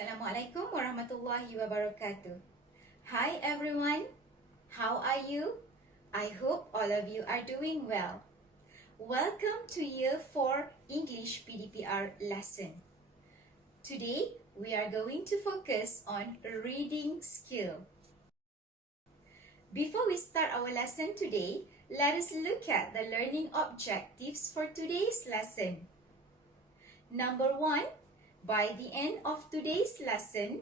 Assalamualaikum warahmatullahi wabarakatuh. Hi everyone, how are you? I hope all of you are doing well. Welcome to Year 4 English PDPR lesson. Today we are going to focus on reading skill. Before we start our lesson today, let us look at the learning objectives for today's lesson. Number 1, by the end of today's lesson,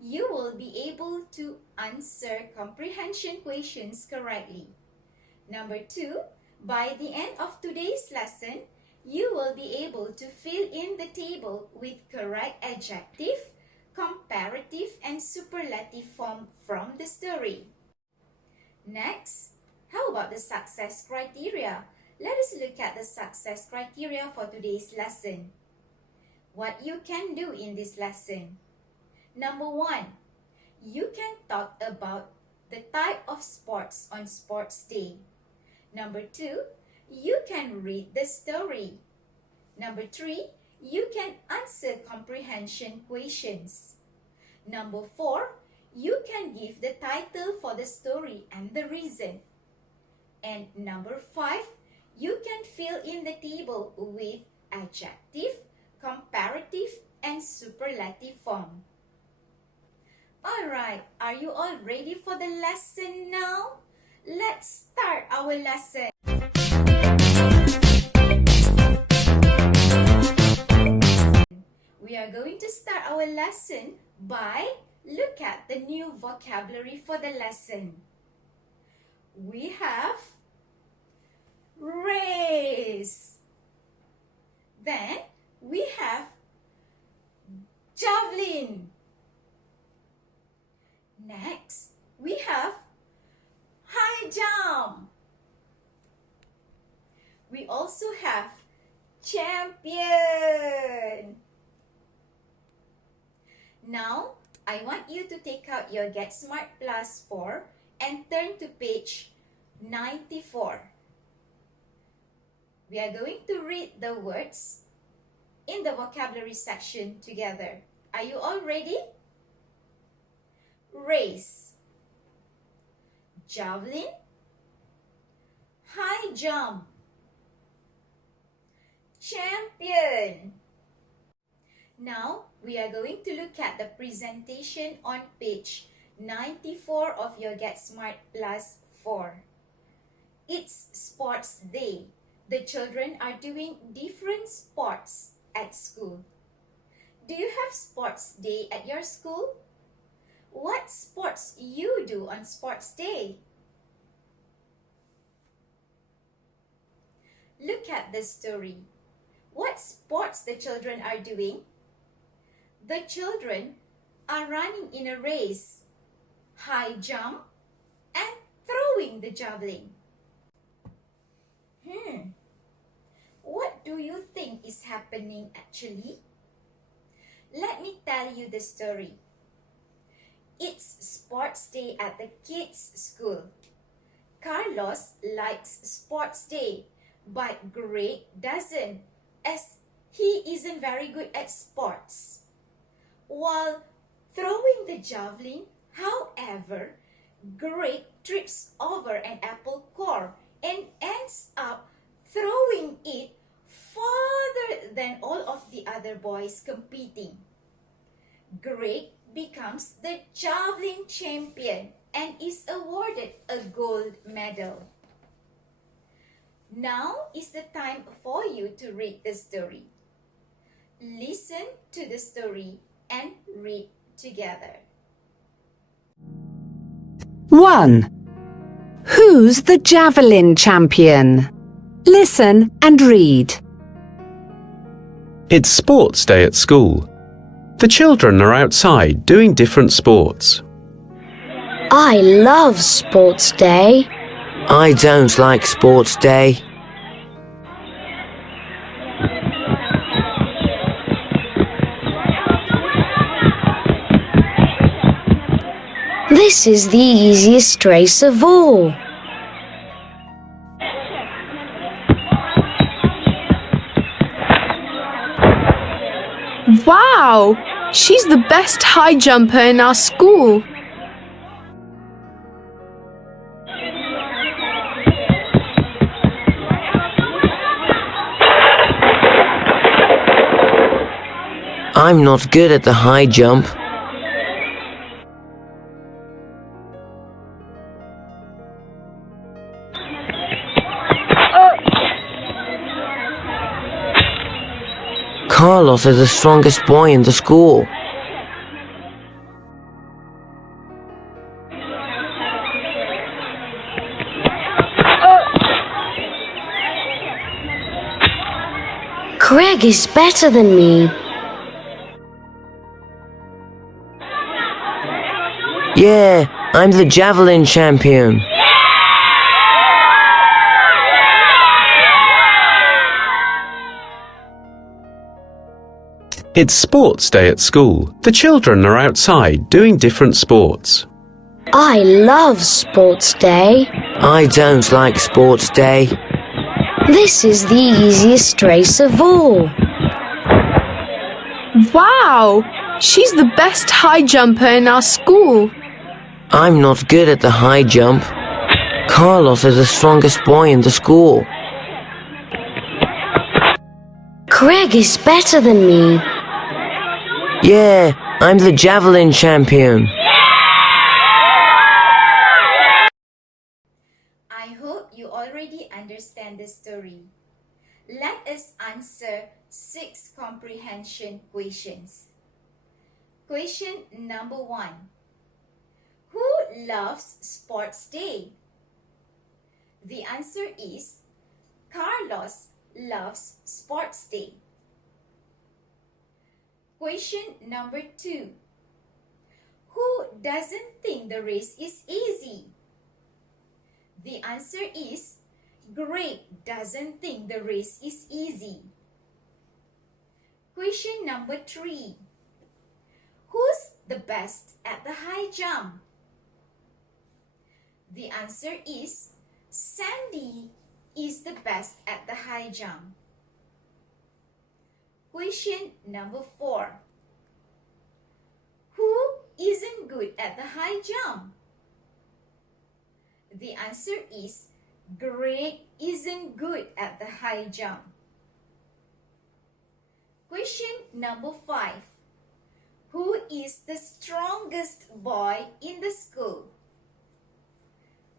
you will be able to answer comprehension questions correctly. Number 2, by the end of today's lesson, you will be able to fill in the table with correct adjective, comparative, and superlative form from the story. Next, how about the success criteria? Let us look at the success criteria for today's lesson. What you can do in this lesson. Number 1, you can talk about the type of sports on sports day. Number 2, you can read the story. Number 3, you can answer comprehension questions. Number 4, you can give the title for the story and the reason. And number 5, you can fill in the table with adjective, comparative, and superlative form. Alright, are you all ready for the lesson now? Let's start our lesson. We are going to start our lesson by look at the new vocabulary for the lesson. We have race. Then we have javelin. Next, we have high jump. We also have champion. Now, I want you to take out your Get Smart Plus 4 and turn to page 94. We are going to read the words in the vocabulary section together. Are you all ready? Race, javelin, high jump, champion. Now, we are going to look at the presentation on page 94 of your Get Smart Plus 4. It's sports day. The children are doing different sports at school. Do you have sports day at your school? What sports you do on sports day? Look at the story. What sports the children are doing? The children are running in a race, high jump, and throwing the javelin. What do you think is happening actually? Let me tell you the story. It's sports day at the kids' school. Carlos likes sports day, but Greg doesn't, as he isn't very good at sports. While throwing the javelin, however, Greg trips over an apple core and ends up throwing it farther than all of the other boys competing. Greg becomes the javelin champion and is awarded a gold medal. Now is the time for you to read the story. Listen to the story and read together. 1. Who's the javelin champion? Listen and read. It's sports day at school. The children are outside doing different sports. I love sports day. I don't like sports day. This is the easiest race of all. Wow! She's the best high jumper in our school. I'm not good at the high jump. Carlos is the strongest boy in the school. Craig is better than me. Yeah, I'm the javelin champion. It's sports day at school. The children are outside doing different sports. I love sports day. I don't like sports day. This is the easiest race of all. Wow! She's the best high jumper in our school. I'm not good at the high jump. Carlos is the strongest boy in the school. Craig is better than me. Yeah, I'm the javelin champion. I hope you already understand the story. Let us answer 6 comprehension questions. Question number 1. Who loves Sports Day? The answer is Carlos loves Sports Day. Question number 2. Who doesn't think the race is easy? The answer is Greg doesn't think the race is easy. Question number 3. Who's the best at the high jump? The answer is Sandy is the best at the high jump. Question number 4. Who isn't good at the high jump? The answer is Greg isn't good at the high jump. Question number 5. Who is the strongest boy in the school?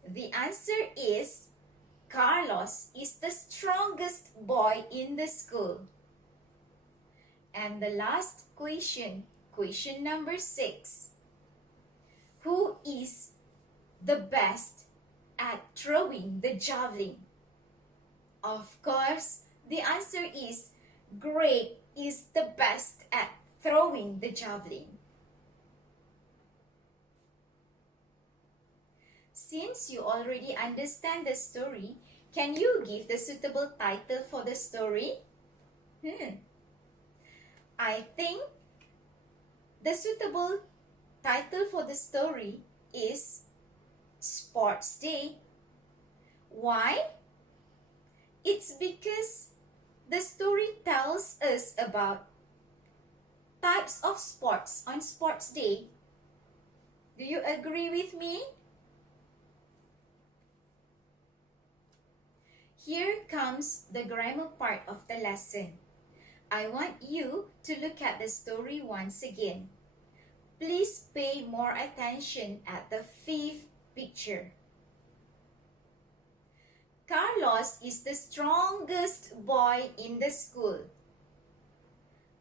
The answer is Carlos is the strongest boy in the school. And the last question, question number 6. Who is the best at throwing the javelin? Of course, the answer is Greg is the best at throwing the javelin. Since you already understand the story, can you give the suitable title for the story? I think the suitable title for the story is Sports Day. Why? It's because the story tells us about types of sports on Sports Day. Do you agree with me? Here comes the grammar part of the lesson. I want you to look at the story once again. Please pay more attention at the 5th picture. Carlos is the strongest boy in the school.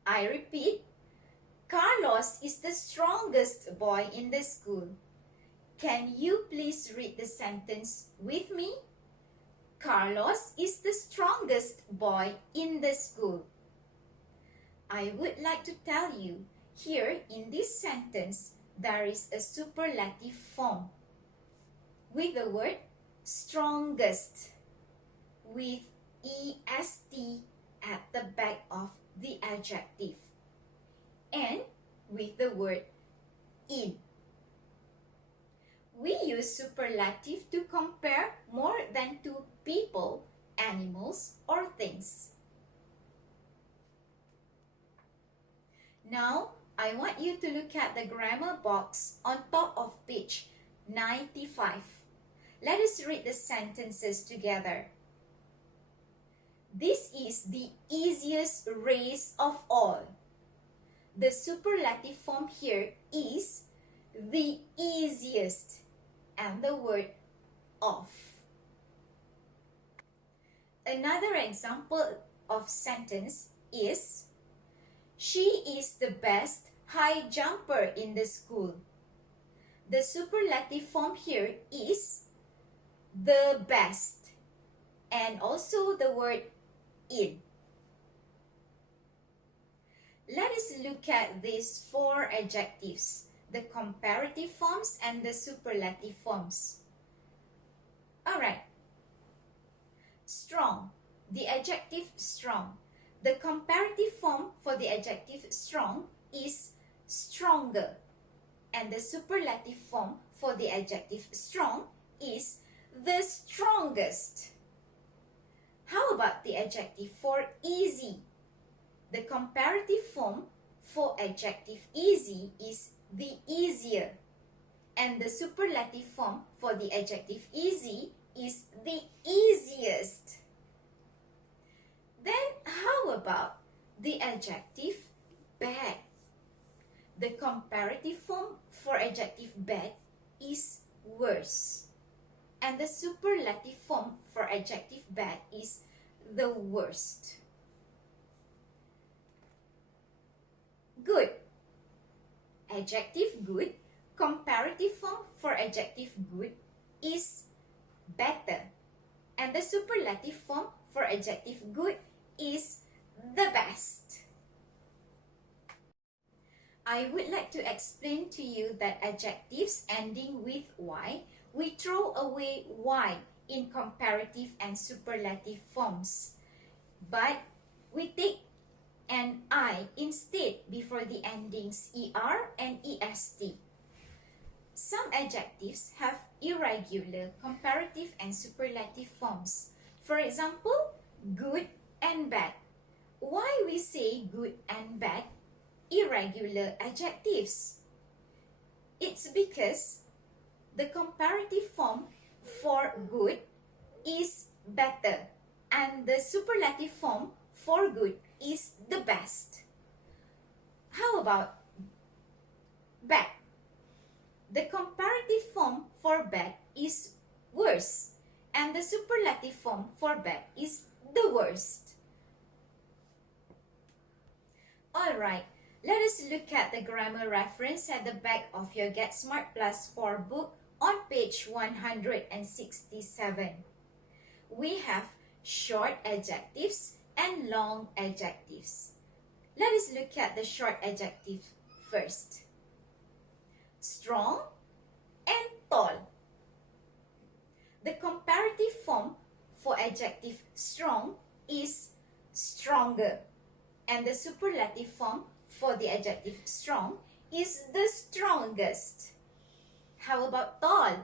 I repeat, Carlos is the strongest boy in the school. Can you please read the sentence with me? Carlos is the strongest boy in the school. I would like to tell you, here in this sentence, there is a superlative form with the word strongest, with est at the back of the adjective, and with the word in. We use superlative to compare more than 2 people, animals, or things. Now, I want you to look at the grammar box on top of page 95. Let us read the sentences together. This is the easiest race of all. The superlative form here is the easiest and the word of. Another example of sentence is, she is the best high jumper in the school. The superlative form here is the best and also the word in. Let us look at these four adjectives, the comparative forms and the superlative forms. Alright. Strong, the adjective strong. The comparative form for the adjective strong is stronger, and the superlative form for the adjective strong is the strongest. How about the adjective for easy? The comparative form for adjective easy is the easier, and the superlative form for the adjective easy is the easiest. Then how about the adjective bad? The comparative form for adjective bad is worse, and the superlative form for adjective bad is the worst. Good. Adjective good, comparative form for adjective good is better, and the superlative form for adjective good is the best. I would like to explain to you that adjectives ending with y, we throw away y in comparative and superlative forms, but we take an I instead before the endings ER and EST. Some adjectives have irregular comparative and superlative forms. For example, good and bad. Why we say good and bad irregular adjectives? It's because the comparative form for good is better, and the superlative form for good is the best. How about bad? The comparative form for bad is worse, and the superlative form for bad is the worst. Alright, let us look at the grammar reference at the back of your Get Smart Plus 4 book on page 167. We have short adjectives and long adjectives. Let us look at the short adjective first. Strong and tall. The comparative form for adjective strong is stronger, and the superlative form for the adjective strong is the strongest. How about tall?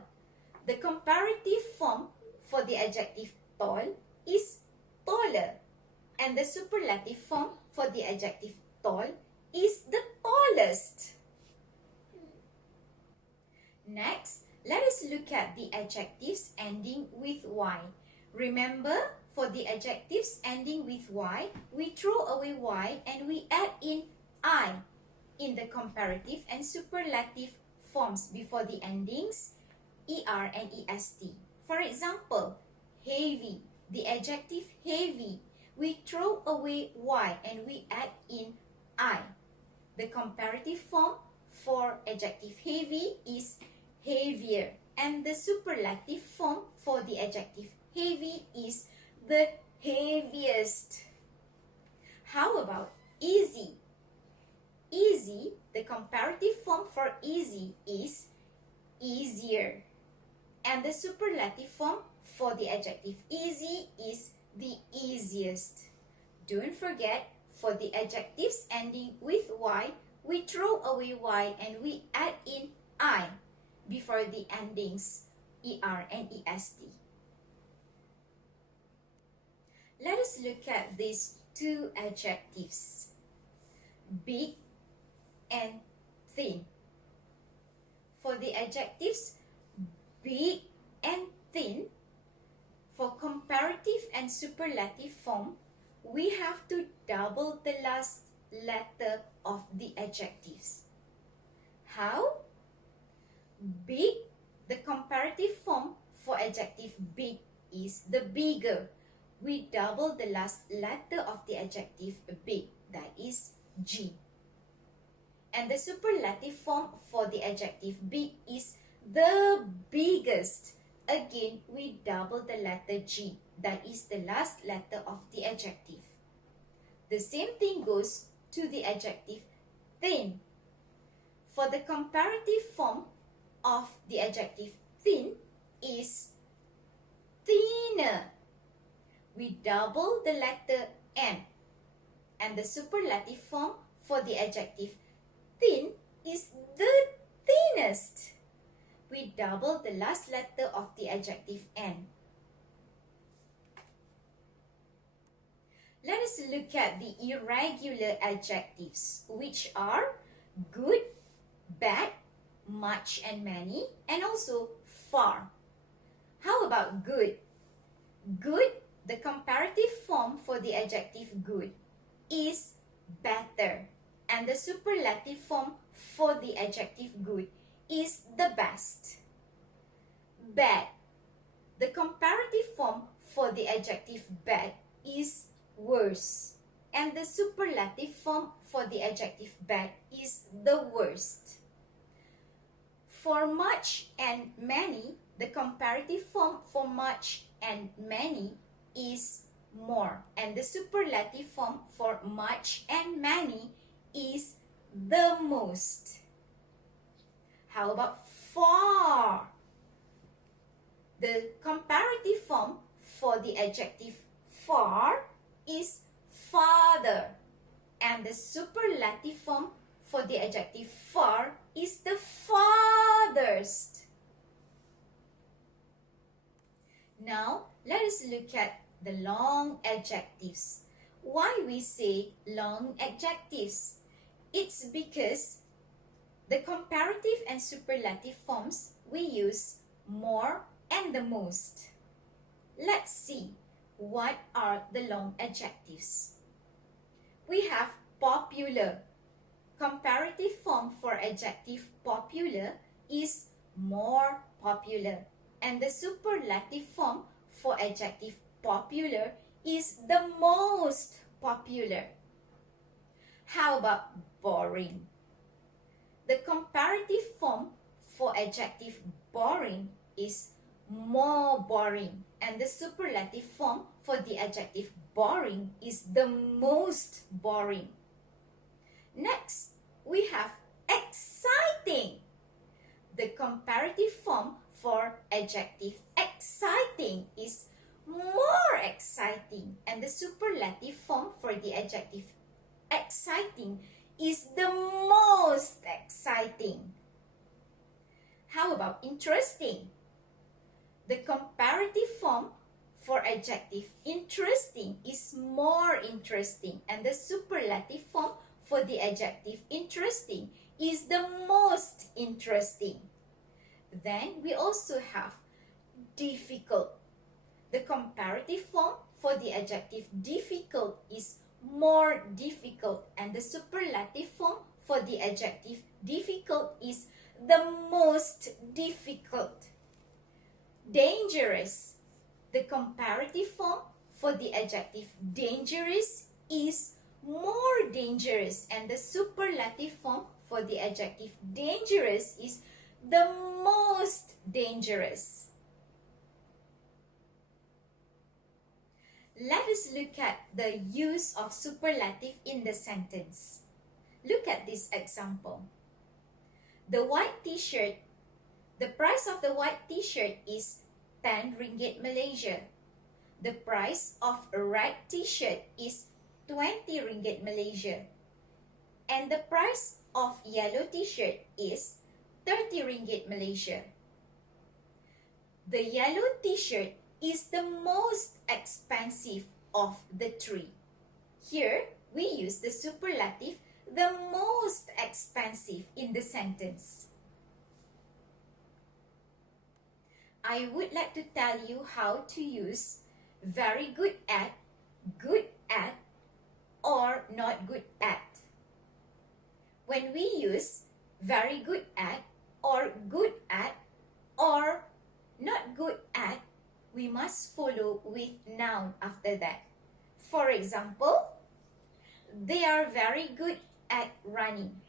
The comparative form for the adjective tall is taller, and the superlative form for the adjective tall is the tallest. Next, let us look at the adjectives ending with y. Remember, for the adjectives ending with y, we throw away y and we add in I in the comparative and superlative forms before the endings ER and EST. For example, heavy, the adjective heavy, we throw away y and we add in I. The comparative form for adjective heavy is heavier, and the superlative form for the adjective heavy is the heaviest. How about easy? Easy, the comparative form for easy is easier, and the superlative form for the adjective easy is the easiest. Don't forget, for the adjectives ending with y, we throw away y and we add in I before the endings ER and EST. Let us look at these two adjectives. Big and thin. For the adjectives big and thin, for comparative and superlative form, we have to double the last letter of the adjectives. How? Big, the comparative form for adjective big is the bigger. We double the last letter of the adjective big, that is G. And the superlative form for the adjective big is the biggest. Again, we double the letter G, that is the last letter of the adjective. The same thing goes to the adjective thin. For the comparative form of the adjective thin is thinner. We double the letter N. And the superlative form for the adjective thin is the thinnest. We double the last letter of the adjective N. Let us look at the irregular adjectives, which are good, bad, much and many, and also far. How about good? Good, the comparative form for the adjective good is better, and the superlative form for the adjective good is the best. Bad, the comparative form for the adjective bad is worse, and the superlative form for the adjective bad is the worst. For much and many, the comparative form for much and many is more, and the superlative form for much and many is the most. How about far? The comparative form for the adjective far is farther, and the superlative form for the adjective far is the farthest. Now, let us look at the long adjectives. Why we say long adjectives? It's because the comparative and superlative forms we use more and the most. Let's see what are the long adjectives. We have popular. Comparative form for adjective popular is more popular, and the superlative form for adjective popular is the most popular. How about boring? The comparative form for adjective boring is more boring, and the superlative form for the adjective boring is the most boring. Next, we have exciting. The comparative form for adjective exciting is more exciting, and the superlative form for the adjective exciting is the most exciting. How about interesting? The comparative form for adjective interesting is more interesting, and the superlative form for the adjective interesting is the most interesting. Then we also have difficult. The comparative form for the adjective difficult is more difficult, and the superlative form for the adjective difficult is the most difficult. Dangerous. The comparative form for the adjective dangerous is more dangerous, and the superlative form for the adjective dangerous is the most dangerous. Let us look at the use of superlative in the sentence. Look at this example. The white t-shirt. The price of the white t-shirt is 10 ringgit Malaysia. The price of a red t-shirt is 20 ringgit Malaysia. And the price of yellow t-shirt is 30 ringgit Malaysia. The yellow t-shirt is the most expensive of the three. Here, we use the superlative the most expensive in the sentence. I would like to tell you how to use very good at, or not good at. When we use very good at, or good at, or not good at, we must follow with noun after that. For example, they are very good at running.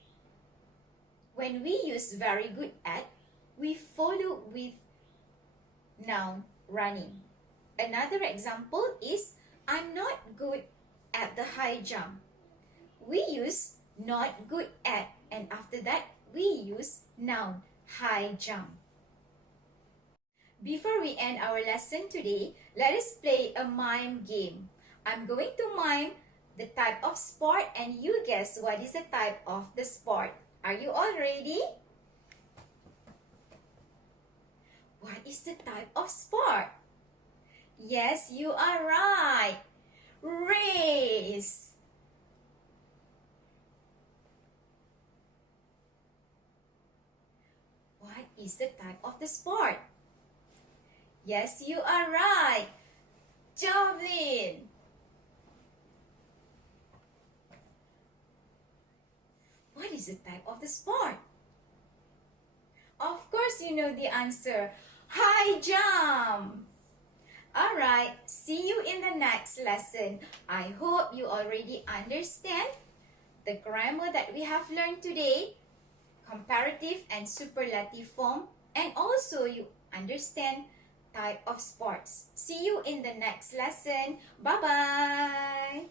When we use very good at, we follow with noun running. Another example is I'm not good at the high jump. We use not good at, and after that we use noun high jump. Before we end our lesson today, let us play a mime game. I'm going to mime the type of sport and you guess what is the type of the sport. Are you all ready? What is the type of sport? Yes, you are right. Race. What is the type of the sport? Yes, you are right. Javelin. What is the type of the sport? Of course you know the answer. High jump. Alright, see you in the next lesson. I hope you already understand the grammar that we have learned today, comparative and superlative form, and also you understand type of sports. See you in the next lesson. Bye-bye.